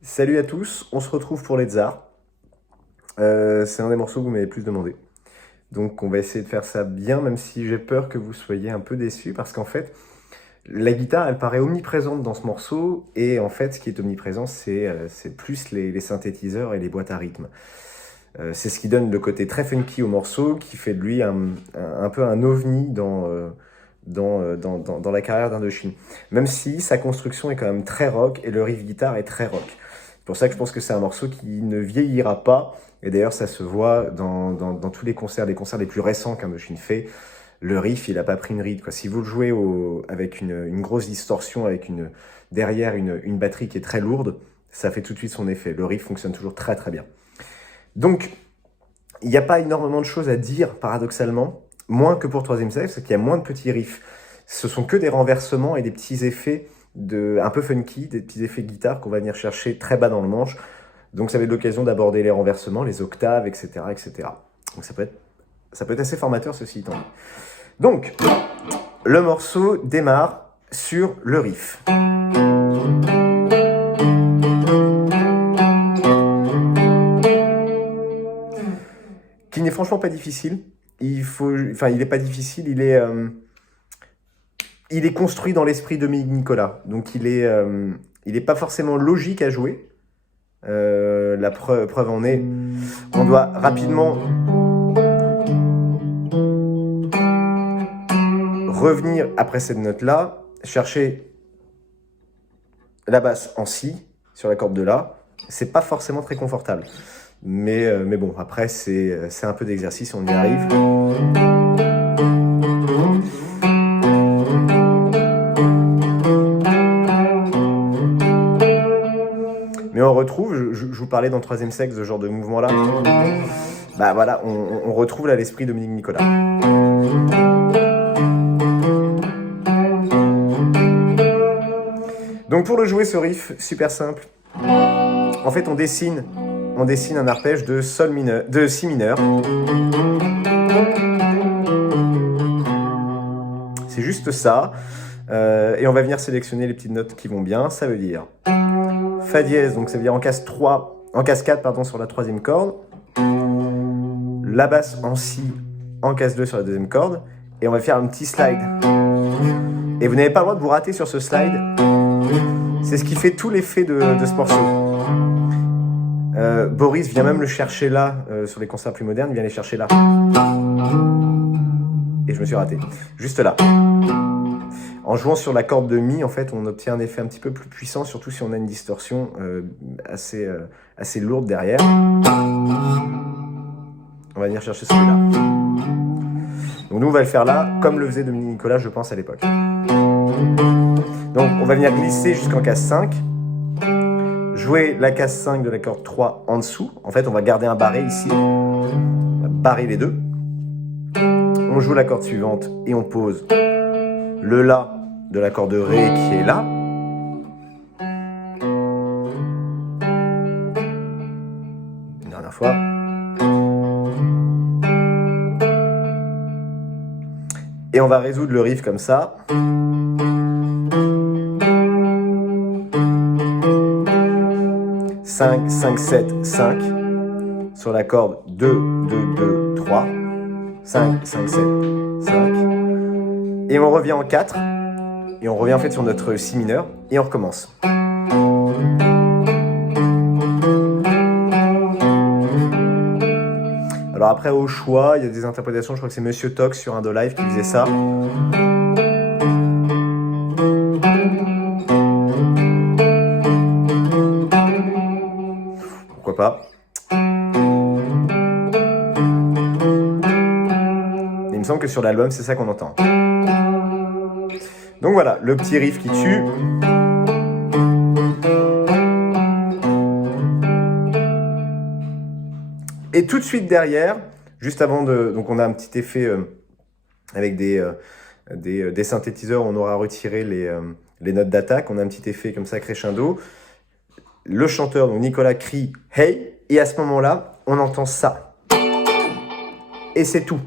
Salut à tous, on se retrouve pour les Tsars. C'est un des morceaux que vous m'avez le plus demandé. Donc on va essayer de faire ça bien, même si j'ai peur que vous soyez un peu déçus, parce qu'en fait, la guitare, elle paraît omniprésente dans ce morceau, et en fait, ce qui est omniprésent, c'est plus les synthétiseurs et les boîtes à rythme. C'est ce qui donne le côté très funky au morceau, qui fait de lui un peu un ovni dans la carrière d'Indochine. Même si sa construction est quand même très rock, et le riff guitare est très rock. C'est pour ça que je pense que c'est un morceau qui ne vieillira pas. Et d'ailleurs, ça se voit dans tous les concerts les plus récents qu'Indochine fait. Le riff, il n'a pas pris une ride, quoi. Si vous le jouez avec une grosse distorsion, derrière une batterie qui est très lourde, ça fait tout de suite son effet. Le riff fonctionne toujours très très bien. Donc, il n'y a pas énormément de choses à dire, paradoxalement, moins que pour Troisième Sexe, parce qu'il y a moins de petits riffs. Ce sont que des renversements et des petits effets un peu funky, des petits effets de guitare qu'on va venir chercher très bas dans le manche. Donc ça va être l'occasion d'aborder les renversements, les octaves, etc., etc. Donc ça peut être assez formateur, ceci étant dit. Donc, le morceau démarre sur le riff. Qui n'est franchement pas difficile. Il n'est pas difficile, il est construit dans l'esprit de Dominique Nicolas. Donc il est pas forcément logique à jouer. La preuve en est, on doit rapidement revenir après cette note-là, chercher la basse en si sur la corde de la. C'est pas forcément très confortable. Mais bon, après, c'est un peu d'exercice, on y arrive. Mais on retrouve, je vous parlais dans Troisième Sexe de ce genre de mouvement-là. Bah voilà, on retrouve là l'esprit Dominique Nicolas. Donc pour le jouer ce riff, super simple. En fait, on dessine un arpège de si mineur. C'est juste ça. Et on va venir sélectionner les petites notes qui vont bien. Ça veut dire Fa dièse, donc ça veut dire en casse 4 pardon, sur la troisième corde. La basse en si en casse 2 sur la deuxième corde. Et on va faire un petit slide. Et vous n'avez pas le droit de vous rater sur ce slide. C'est ce qui fait tout l'effet de ce morceau. Boris vient même le chercher là, sur les concerts plus modernes, il vient les chercher là. Et je me suis raté. Juste là. En jouant sur la corde de Mi, en fait, on obtient un effet un petit peu plus puissant, surtout si on a une distorsion assez lourde derrière. On va venir chercher celui-là. Donc nous, on va le faire là, comme le faisait Dominique Nicolas, je pense, à l'époque. Donc on va venir glisser jusqu'en casse 5. Jouer la casse 5 de la corde 3 en dessous. En fait, on va garder un barré ici. On va barrer les deux. On joue la corde suivante et on pose le La de la corde Ré qui est là. Une dernière fois. Et on va résoudre le riff comme ça. « 5, 5, 7, 5 » sur la corde 2, 2, 2, 3. 5, 5, 7, 5. Et on revient en 4. Et on revient en fait sur notre si mineur. Et on recommence. Alors après, au choix, il y a des interprétations. Je crois que c'est Monsieur Tox sur Indo Live qui faisait ça. Pourquoi pas. Il me semble que sur l'album, c'est ça qu'on entend. Donc voilà, le petit riff qui tue. Et tout de suite derrière, juste avant de... Donc on a un petit effet avec des synthétiseurs, on aura retiré les notes d'attaque. On a un petit effet comme ça, crescendo. Le chanteur, donc Nicolas, crie « Hey !» Et à ce moment-là, on entend ça. Et c'est tout.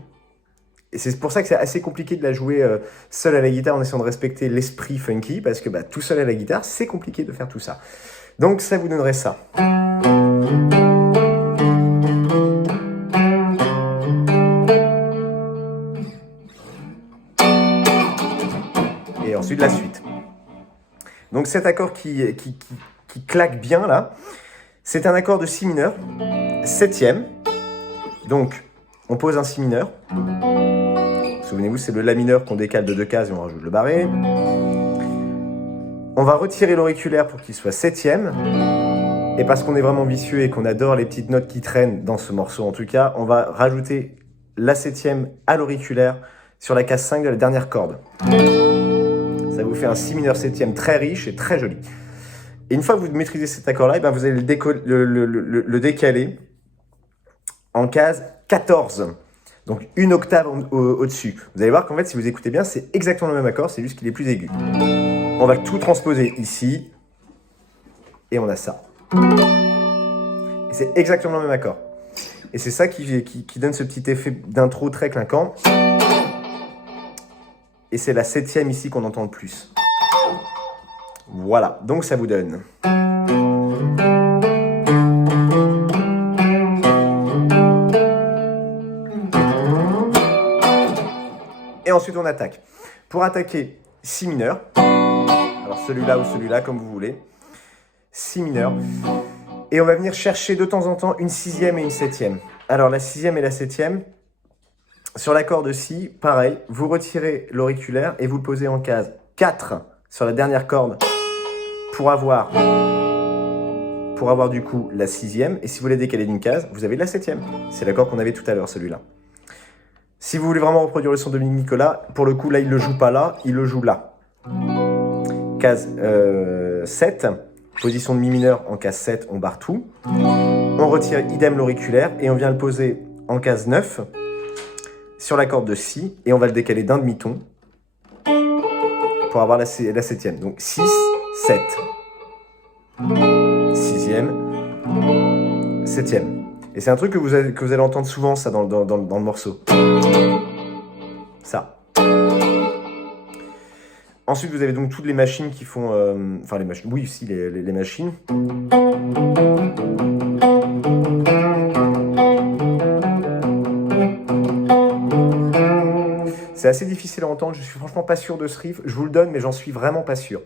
Et c'est pour ça que c'est assez compliqué de la jouer seule à la guitare en essayant de respecter l'esprit funky, parce que bah, tout seul à la guitare, c'est compliqué de faire tout ça. Donc ça vous donnerait ça. Et ensuite la suite. Donc cet accord qui claque bien là, c'est un accord de si mineur, septième. Donc on pose un si mineur. Souvenez-vous, c'est le la mineur qu'on décale de 2 cases et on rajoute le barré. On va retirer l'auriculaire pour qu'il soit septième. Et parce qu'on est vraiment vicieux et qu'on adore les petites notes qui traînent dans ce morceau en tout cas, on va rajouter la septième à l'auriculaire sur la case 5 de la dernière corde. Ça vous fait un si mineur septième très riche et très joli. Et une fois que vous maîtrisez cet accord-là, ben vous allez le décaler en case 14. Donc une octave au-dessus. Vous allez voir qu'en fait, si vous écoutez bien, c'est exactement le même accord, c'est juste qu'il est plus aigu. On va tout transposer ici. Et on a ça. Et c'est exactement le même accord. Et c'est ça qui donne ce petit effet d'intro très clinquant. Et c'est la septième ici qu'on entend le plus. Voilà, donc ça vous donne. Et ensuite on attaque. Pour attaquer si mineur, alors celui-là ou celui-là comme vous voulez, si mineur, et on va venir chercher de temps en temps une sixième et une septième. Alors la sixième et la septième, sur l'accord de si, pareil, vous retirez l'auriculaire et vous le posez en case 4 sur la dernière corde pour avoir du coup la sixième, et si vous voulez décaler d'une case, vous avez la septième. C'est l'accord qu'on avait tout à l'heure, celui-là. Si vous voulez vraiment reproduire le son de Dominique Nicolas, pour le coup, là, il ne le joue pas là, il le joue là. Case 7, position de mi mineur en case 7, on barre tout. On retire idem l'auriculaire et on vient le poser en case 9 sur la corde de si, et on va le décaler d'un demi-ton pour avoir la septième. Donc 6, 7. Sixième, septième. Et c'est un truc que vous allez entendre souvent, ça, dans le morceau. Ça. Ensuite, vous avez donc toutes les machines qui font... enfin, les machines... Oui, si, les machines. C'est assez difficile à entendre, je suis franchement pas sûr de ce riff. Je vous le donne, mais j'en suis vraiment pas sûr.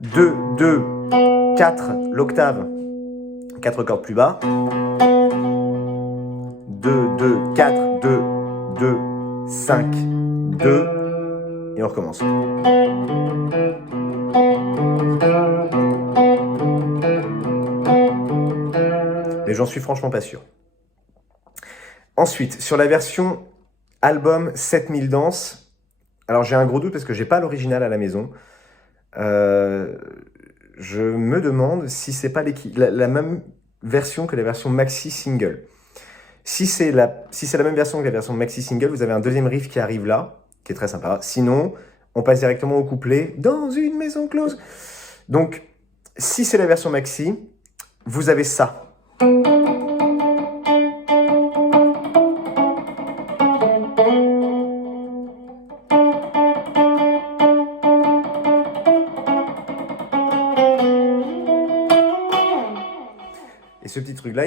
2, 2, 4, l'octave. 4 cordes plus bas. 2, 2, 4, 2, 2, 5, 2. Et on recommence. Mais j'en suis franchement pas sûr. Ensuite, sur la version album 7000 danses, alors j'ai un gros doute parce que j'ai pas l'original à la maison. Je me demande si c'est pas la même version que la version maxi single. Si c'est la même version que la version maxi single, vous avez un deuxième riff qui arrive là, qui est très sympa. Sinon, on passe directement au couplet dans une maison close. Donc, si c'est la version maxi, vous avez ça. Et ce petit truc-là,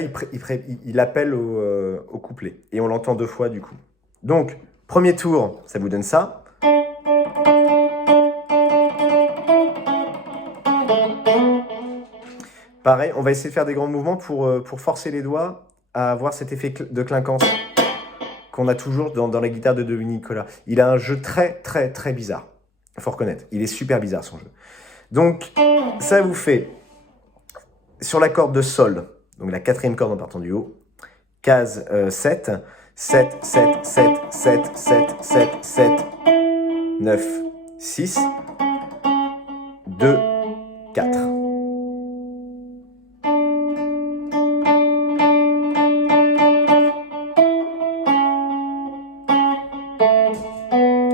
il appelle au couplet. Et on l'entend 2 fois du coup. Donc, premier tour, ça vous donne ça. Pareil, on va essayer de faire des grands mouvements pour forcer les doigts à avoir cet effet de clinquance qu'on a toujours dans la guitare de Dominique Nicolas. Il a un jeu très, très, très bizarre. Il faut reconnaître. Il est super bizarre, son jeu. Donc, ça vous fait, sur la corde de sol, donc la 4e corde en partant du haut, case 7, 7, 7, 7, 7, 7, 7, 7, 9, 6, 2, 4.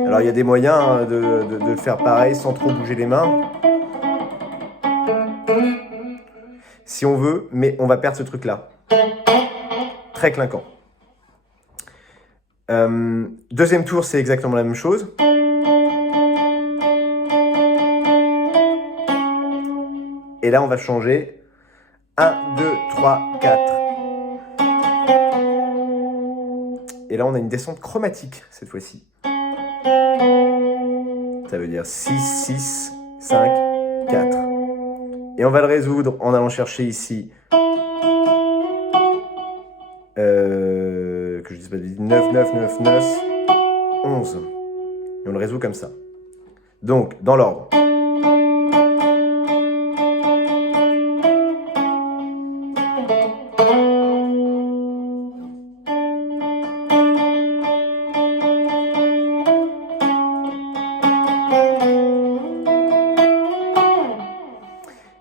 Alors il y a des moyens de le faire pareil sans trop bouger les mains. Si on veut, mais on va perdre ce truc-là. Très clinquant. Deuxième tour, c'est exactement la même chose. Et là, on va changer. 1, 2, 3, 4. Et là, on a une descente chromatique, cette fois-ci. Ça veut dire 6, 6, 5, 4. Et on va le résoudre en allant chercher ici... que je dise pas de 9, 9, 9, 9, 11. Et on le résout comme ça. Donc, dans l'ordre.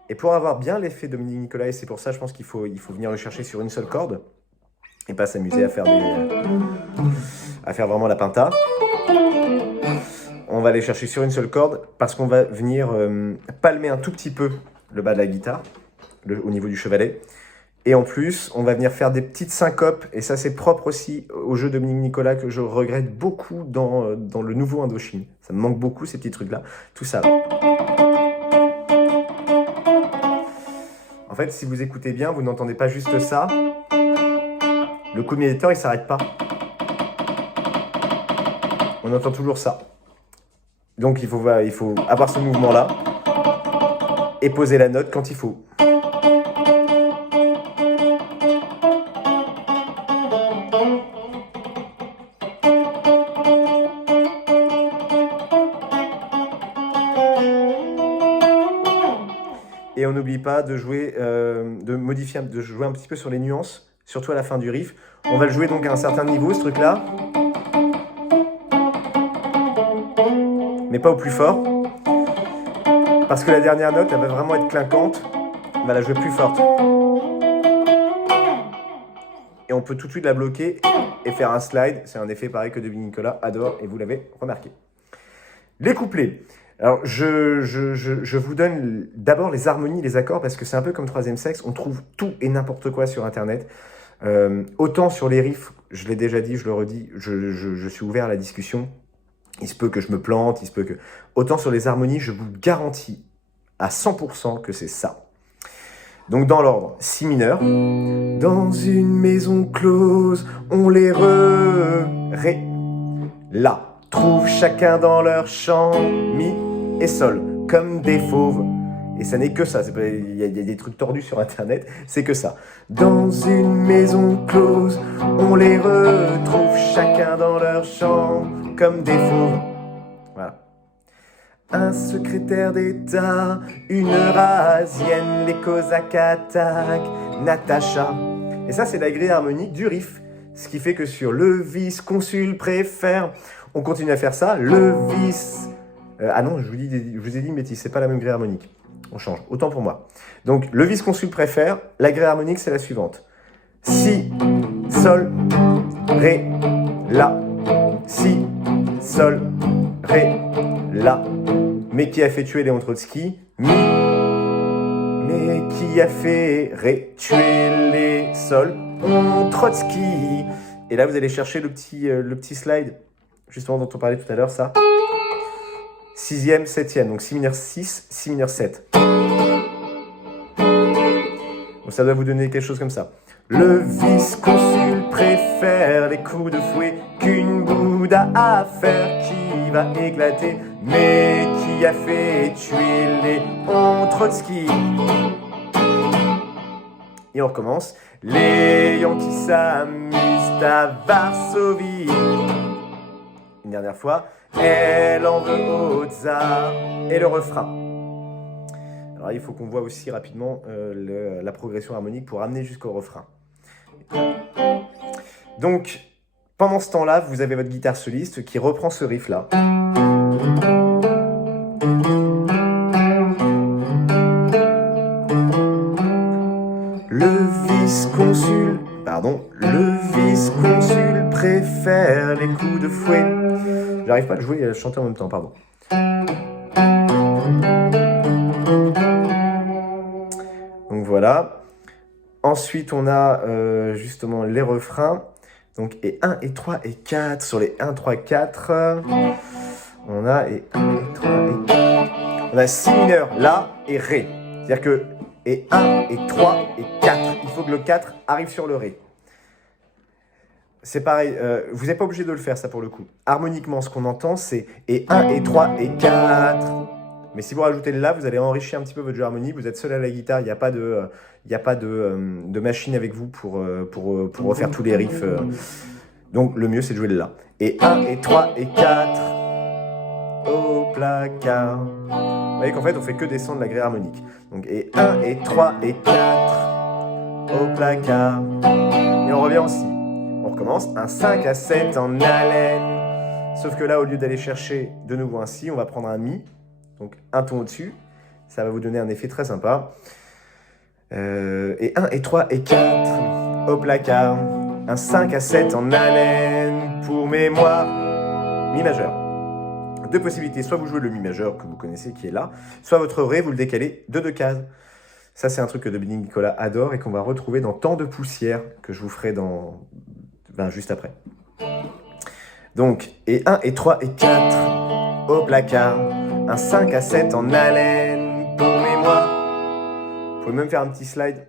Et pour avoir bien l'effet Dominique Nicolai, c'est pour ça, je pense qu'il faut venir le chercher sur une seule corde et pas s'amuser à faire vraiment la pinta. On va aller chercher sur une seule corde parce qu'on va venir palmer un tout petit peu le bas de la guitare, au niveau du chevalet. Et en plus, on va venir faire des petites syncopes, et ça c'est propre aussi au jeu Dominique Nicolas que je regrette beaucoup dans le nouveau Indochine. Ça me manque beaucoup ces petits trucs-là. Tout ça. En fait, si vous écoutez bien, vous n'entendez pas juste ça. Le coup de médiateur, il ne s'arrête pas. On entend toujours ça. Donc il faut avoir ce mouvement-là et poser la note quand il faut. Et on n'oublie pas de jouer, de jouer un petit peu sur les nuances, surtout à la fin du riff. On va le jouer donc à un certain niveau, ce truc-là. Mais pas au plus fort. Parce que la dernière note, elle va vraiment être clinquante. On va la jouer plus forte. Et on peut tout de suite la bloquer et faire un slide. C'est un effet pareil que Dominique Nicolas adore, et vous l'avez remarqué. Les couplets. Alors, je vous donne d'abord les harmonies, les accords, parce que c'est un peu comme Troisième Sexe. On trouve tout et n'importe quoi sur Internet. Autant sur les riffs, je l'ai déjà dit, je le redis, je suis ouvert à la discussion. Il se peut que je me plante, il se peut que... Autant sur les harmonies, je vous garantis à 100% que c'est ça. Donc dans l'ordre, si mineur. Dans une maison close, on les ré, la. Trouvent chacun dans leur champ, mi et sol, comme des fauves. Et ça n'est que ça, il y a des trucs tordus sur Internet, c'est que ça. Dans une maison close, on les retrouve chacun dans leur champ, comme des fauves. Voilà. Un secrétaire d'État, une Eurasienne, les Cosaques attaquent, Natacha. Et ça, c'est la grille harmonique du riff. Ce qui fait que sur le vice-consul préfère, on continue à faire ça. Le vice... ah non, je vous ai dit une bêtise, c'est pas la même grille harmonique. On change, autant pour moi. Donc, le vice-consul préfère, la grille harmonique, c'est la suivante. Si, sol, ré, la. Si, sol, ré, la. Mais qui a fait tuer Léon Trotsky? Mi. Mais qui a fait tuer les sols? Trotsky. Et là, vous allez chercher le petit slide, justement, dont on parlait tout à l'heure, ça. 6e, 7e, donc si mineur 6, si mineur 7. Donc ça doit vous donner quelque chose comme ça. Le vice-consul préfère les coups de fouet qu'une bouda à faire qui va éclater. Mais qui a fait tuer Léon Trotsky? Et on recommence. Les Yankees s'amusent à Varsovie. Une dernière fois. Elle en veut au tsar. Et le refrain. Alors il faut qu'on voit aussi rapidement la progression harmonique pour amener jusqu'au refrain. Donc, pendant ce temps-là, vous avez votre guitare soliste qui reprend ce riff-là. Le vice-consul préfère les coups de fouet. J'arrive pas à le jouer et à le chanter en même temps, pardon. Donc voilà. Ensuite, on a justement les refrains. Donc, et 1, et 3, et 4. Sur les 1, 3, 4, on a et 1, et 3, et 4. On a si mineur, La et Ré. C'est-à-dire que et 1, et 3, et 4. Il faut que le 4 arrive sur le Ré. C'est pareil, vous n'êtes pas obligé de le faire, ça, pour le coup. Harmoniquement, ce qu'on entend, c'est et 1, et 3, et 4. Mais si vous rajoutez le La, vous allez enrichir un petit peu votre jeu harmonique. Vous êtes seul à la guitare, il n'y a pas de machine avec vous pour refaire tous les riffs. Donc, le mieux, c'est de jouer le La. Et 1, et 3, et 4. Au placard. Vous voyez qu'en fait, on fait que descendre la grille harmonique. Donc, et 1, et 3, et 4. Au placard. Et on revient aussi. On recommence, un 5 à 7 en haleine. Sauf que là, au lieu d'aller chercher de nouveau un Si, on va prendre un Mi, donc un ton au-dessus. Ça va vous donner un effet très sympa. Et 1, et 3, et 4, au placard. Un 5 à 7 en haleine, pour mémoire. Mi majeur. Deux possibilités, soit vous jouez le Mi majeur que vous connaissez qui est là, soit votre Ré, vous le décalez de 2 cases. Ça, c'est un truc que Dominique Nicolas adore et qu'on va retrouver dans Tant de poussière, que je vous ferai juste après. Donc, et 1, et 3, et 4, au placard. Un 5 à 7 en haleine, pour mémoire. Vous pouvez même faire un petit slide,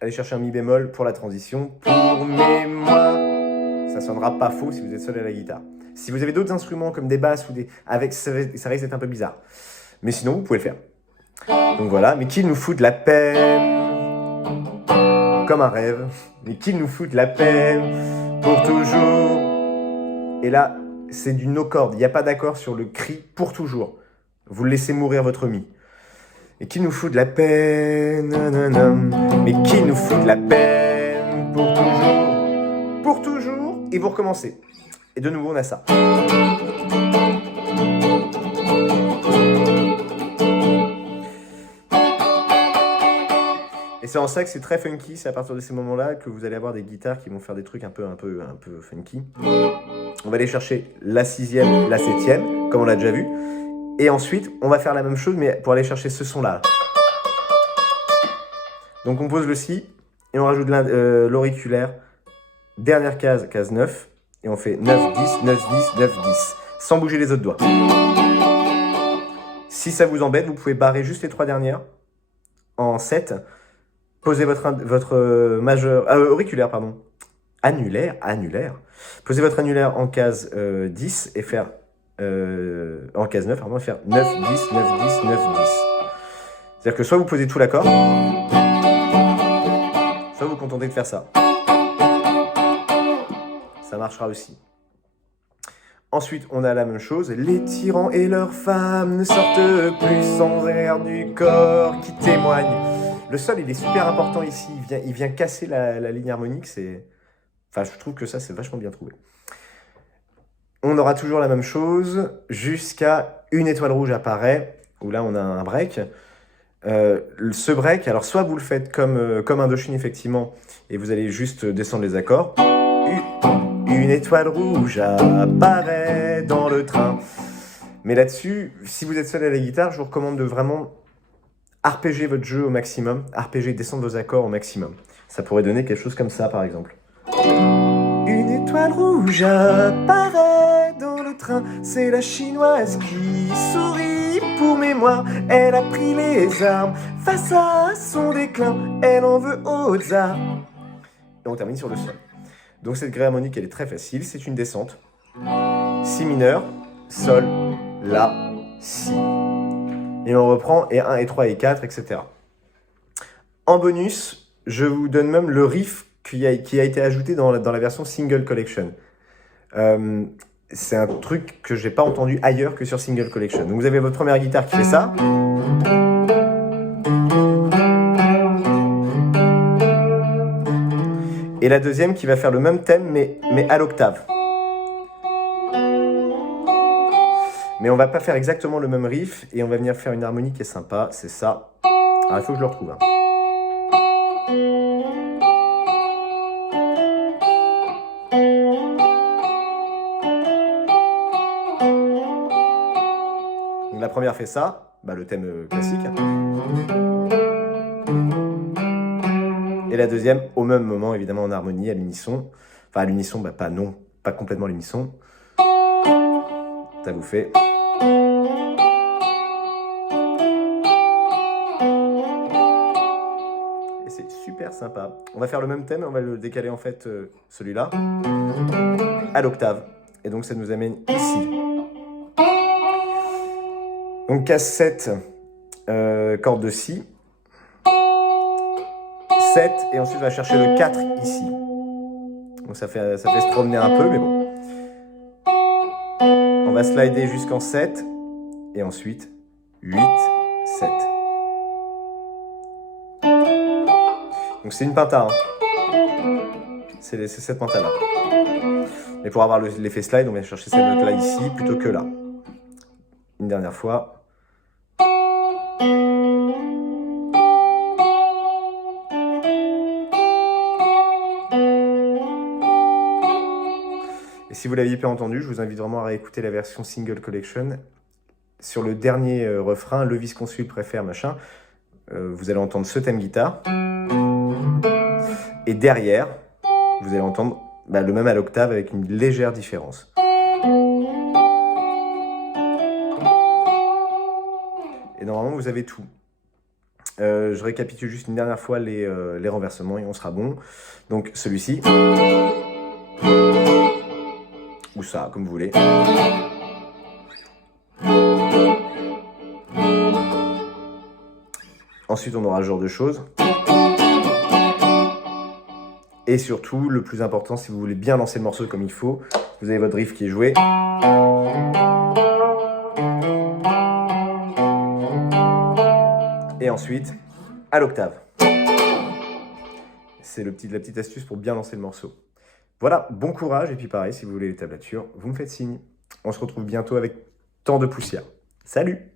aller chercher un Mi bémol pour la transition. Pour mémoire. Ça sonnera pas faux si vous êtes seul à la guitare. Si vous avez d'autres instruments comme des basses ou ça risque d'être un peu bizarre. Mais sinon, vous pouvez le faire. Donc voilà, mais qu'il nous fout de la peine, comme un rêve, mais qu'il nous fout de la peine, pour toujours. Et là, c'est du no-chord, il n'y a pas d'accord sur le cri pour toujours. Vous laissez mourir votre Mi. Et qu'il nous fout de la peine, nanana, mais qu'il nous fout de la peine, pour toujours, et vous recommencez. Et de nouveau, on a ça. Et c'est en ça que c'est très funky, c'est à partir de ces moments-là que vous allez avoir des guitares qui vont faire des trucs un peu funky. On va aller chercher la 6e, la 7e, comme on l'a déjà vu. Et ensuite, on va faire la même chose, mais pour aller chercher ce son-là. Donc on pose le Si, et on rajoute l'auriculaire. Dernière case, case 9. Et on fait 9, 10, 9, 10, 9, 10. Sans bouger les autres doigts. Si ça vous embête, vous pouvez barrer juste les 3 dernières en 7. Posez votre majeur, auriculaire, pardon. Annulaire. Posez votre annulaire en case 10 et faire en case 9, pardon, et faire 9, 10, 9, 10, 9, 10. C'est-à-dire que soit vous posez tout l'accord, soit vous vous contentez de faire ça. Ça marchera aussi. Ensuite, on a la même chose. Les tyrans et leurs femmes ne sortent plus sans air du corps qui témoigne. Le sol, il est super important ici. Il vient casser la ligne harmonique. Enfin, je trouve que ça, c'est vachement bien trouvé. On aura toujours la même chose jusqu'à une étoile rouge apparaît, où là, on a un break. Ce break, alors soit vous le faites comme Indochine, effectivement, et vous allez juste descendre les accords. Une étoile rouge apparaît dans le train. Mais là-dessus, si vous êtes seul à la guitare, je vous recommande de vraiment arpéger votre jeu au maximum, arpéger, descendre vos accords au maximum. Ça pourrait donner quelque chose comme ça, par exemple. Une étoile rouge apparaît dans le train, c'est la chinoise qui sourit pour mémoire. Elle a pris les armes face à son déclin, elle en veut aux tsars. Et on termine sur le sol. Donc cette grille harmonique, elle est très facile, c'est une descente. Si mineur, Sol, La, Si. Et on reprend et 1, et 3, et 4, etc. En bonus, je vous donne même le riff qui a été ajouté dans la version Single Collection. C'est un truc que j'ai pas entendu ailleurs que sur Single Collection. Donc vous avez votre première guitare qui fait ça. Et la deuxième qui va faire le même thème, mais à l'octave. Mais on va pas faire exactement le même riff, et on va venir faire une harmonie qui est sympa, c'est ça. Alors il faut que je le retrouve. Donc la première fait ça, le thème classique. Et la deuxième, au même moment, évidemment en harmonie, à l'unisson. Enfin, à l'unisson, bah, pas complètement à l'unisson. Ça vous fait... Et c'est super sympa. On va faire le même thème, on va le décaler en fait, celui-là, à l'octave. Et donc ça nous amène ici. Donc casse 7, corde de Si, 7, et ensuite on va chercher le 4 ici. Donc ça fait se promener un peu, mais bon. On va slider jusqu'en 7, et ensuite 8, 7. Donc c'est une pinta, hein. C'est cette pinta-là. Mais pour avoir l'effet slide, on va chercher cette note-là ici, plutôt que là. Une dernière fois. Et si vous l'aviez pas entendu, je vous invite vraiment à réécouter la version Single Collection. Sur le dernier refrain, le vice-consul préfère machin, vous allez entendre ce thème guitare. Et derrière, vous allez entendre le même à l'octave avec une légère différence. Et normalement, vous avez tout. Je récapitule juste une dernière fois les renversements et on sera bon. Donc celui-ci. Ou ça, comme vous voulez. Ensuite, on aura ce genre de choses. Et surtout, le plus important, si vous voulez bien lancer le morceau comme il faut, vous avez votre riff qui est joué. Et ensuite, à l'octave. C'est la petite astuce pour bien lancer le morceau. Voilà, bon courage. Et puis pareil, si vous voulez les tablatures, vous me faites signe. On se retrouve bientôt avec tant de poussière. Salut!